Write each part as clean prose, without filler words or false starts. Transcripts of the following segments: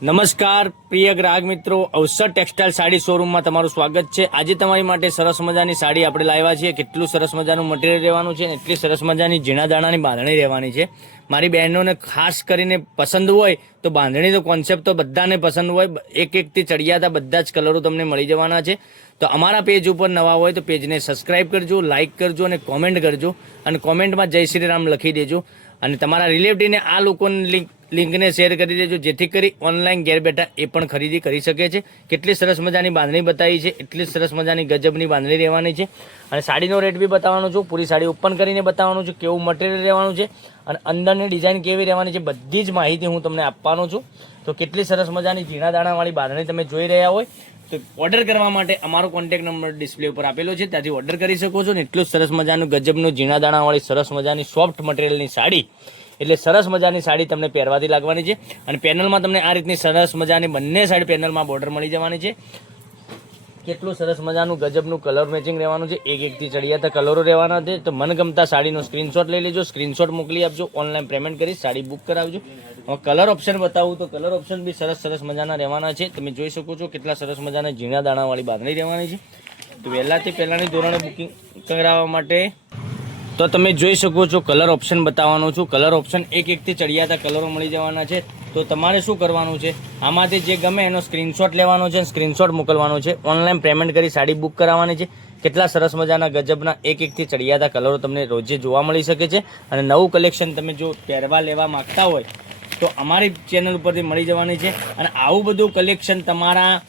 નમસ્કાર પ્રિય ગ્રાહક મિત્રો, અવસર ટેક્સટાઇલ સાડી શોરૂમમાં તમારું સ્વાગત છે। આજે તમારી માટે સરસ મજાની સાડી આપણે લાવ્યા છીએ। કેટલું સરસ મજાનું મટીરિયલ રહેવાનું છે, એટલી સરસ મજાની ઝીણા દાણાની બાંધણી રહેવાની છે। મારી બહેનોને ખાસ કરીને પસંદ હોય તો બાંધણી તો કોન્સેપ્ટ તો બધાને પસંદ હોય, એક એકથી ચડિયાતા બધા જ કલરો તમને મળી જવાના છે। તો અમારા પેજ ઉપર નવા હોય તો પેજને સબસ્ક્રાઇબ કરજો, લાઇક કરજો અને કોમેન્ટ કરજો, અને કોમેન્ટમાં જય શ્રી રામ લખી દેજો, અને તમારા રિલેટિવને આ લોકોની લિંકને શેર કરી દેજો, જેથી કરી ઓનલાઈન ઘેર બેઠા એ પણ ખરીદી કરી શકે છે। કેટલી સરસ મજાની બાંધણી બતાવી છે, એટલી સરસ મજાની ગજબની બાંધણી રહેવાની છે, અને સાડીનો રેટ બી બતાવવાનો છું। પૂરી સાડી ઓપન કરીને બતાવવાનું છું, કેવું મટીરિયલ રહેવાનું છે અને અંદરની ડિઝાઇન કેવી રહેવાની છે, બધી જ માહિતી હું તમને આપવાનો છું। તો કેટલી સરસ મજાની ઝીણા દાણાવાળી બાંધણી તમે જોઈ રહ્યા હોય તો ઓર્ડર કરવા માટે અમારો કોન્ટેક્ટ નંબર ડિસ્પ્લે ઉપર આપેલો છે, ત્યાંથી ઓર્ડર કરી શકો છો। ને એટલું સરસ મજાનું ગજબનું ઝીણા દાણાવાળી સરસ મજાની સોફ્ટ મટીરિયલની સાડી, એટલે સરસ મજાની સાડી તમને પહેરવાથી લાગવાની છે। અને પેનલમાં તમને આ રીતની સરસ મજાની બંને સાઈડ પેનલમાં બોર્ડર મળી જવાની છે। કેટલું સરસ મજાનું ગજબનું કલર મેચિંગ રહેવાનું છે, એક એકથી ચડિયાતા કલરો રહેવાના છે। તો મનગમતા સાડીનો સ્ક્રીનશોટ લઈ લેજો, સ્ક્રીનશોટ મોકલી આપજો, ઓનલાઈન પેમેન્ટ કરી સાડી બુક કરાવજો। હવે કલર ઓપ્શન બતાવું તો કલર ઓપ્શન બી સરસ સરસ મજાના રહેવાના છે। તમે જોઈ શકો છો કેટલા સરસ મજાના ઝીણા દાણાવાળી બાંધણી રહેવાની છે। તો વહેલાથી પહેલાંની ધોરણે બુકિંગ કરાવવા માટે તો તમે જોઈ શકો છો કલર ઓપ્શન બતાવવાનો છું। કલર ઓપ્શન એક એકથી ચડિયાતા કલરો મળી જવાના છે। તો તમારે શું કરવાનું છે, આમાંથી જે ગમે એનો સ્ક્રીનશોટ લેવાનો છે, સ્ક્રીનશોટ મોકલવાનો છે, ઓનલાઈન પેમેન્ટ કરી સાડી બુક કરાવવાની છે। કેટલા સરસ મજાના ગજબના એક એકથી ચડિયાતા કલરો તમને રોજે જોવા મળી શકે છે। અને નવું કલેક્શન તમે જો પહેરવા લેવા માગતા હોય તો અમારી ચેનલ ઉપરથી મળી જવાની છે। અને આવું બધું કલેક્શન તમારા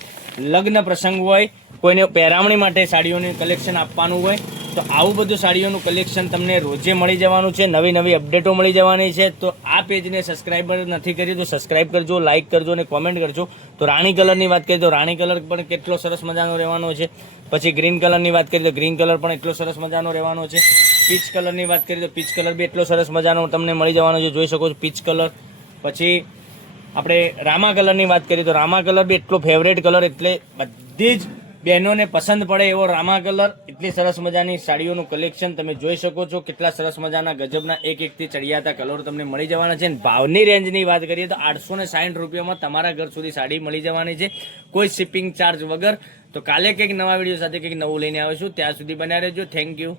લગ્ન પ્રસંગ હોય, કોઈને પહેરામણી માટે સાડીઓની કલેક્શન આપવાનું હોય તો આવું બધું સાડીઓનું કલેક્શન તમને રોજે મળી જવાનું છે, નવી નવી અપડેટો મળી જવાની છે। તો આ પેજને સબસ્ક્રાઈબર નથી કરી તો સબસ્ક્રાઈબ કરજો, લાઇક કરજો અને કોમેન્ટ કરજો। તો રાણી કલરની વાત કરીએ તો રાણી કલર પણ કેટલો સરસ મજાનો રહેવાનો છે। પછી ગ્રીન કલરની વાત કરીએ તો ગ્રીન કલર પણ એટલો સરસ મજાનો રહેવાનો છે। પીચ કલરની વાત કરીએ તો પીચ કલર બી એટલો સરસ મજાનો તમને મળી જવાનો છે, જોઈ શકો છો પીચ કલર। પછી આપણે રામા કલરની વાત કરીએ તો રામા કલર બી એટલો ફેવરેટ કલર, એટલે બધી જ બહેનોને પસંદ પડે એવો રામા કલર, એટલી સરસ મજાની સાડીઓનું કલેક્શન તમે જોઈ શકો છો। કેટલા સરસ મજાના ગજબના એક એકથી ચડિયાતા કલર તમને મળી જવાના છે। ભાવની રેન્જની વાત કરીએ તો 860 રૂપિયામાં તમારા ઘર સુધી સાડી મળી જવાની છે, કોઈ શિપિંગ ચાર્જ વગર। તો કાલે કંઈક નવા વિડીયો સાથે કંઈક નવું લઈને આવીશું, ત્યાં સુધી બન્યા રહેજો। Thank you.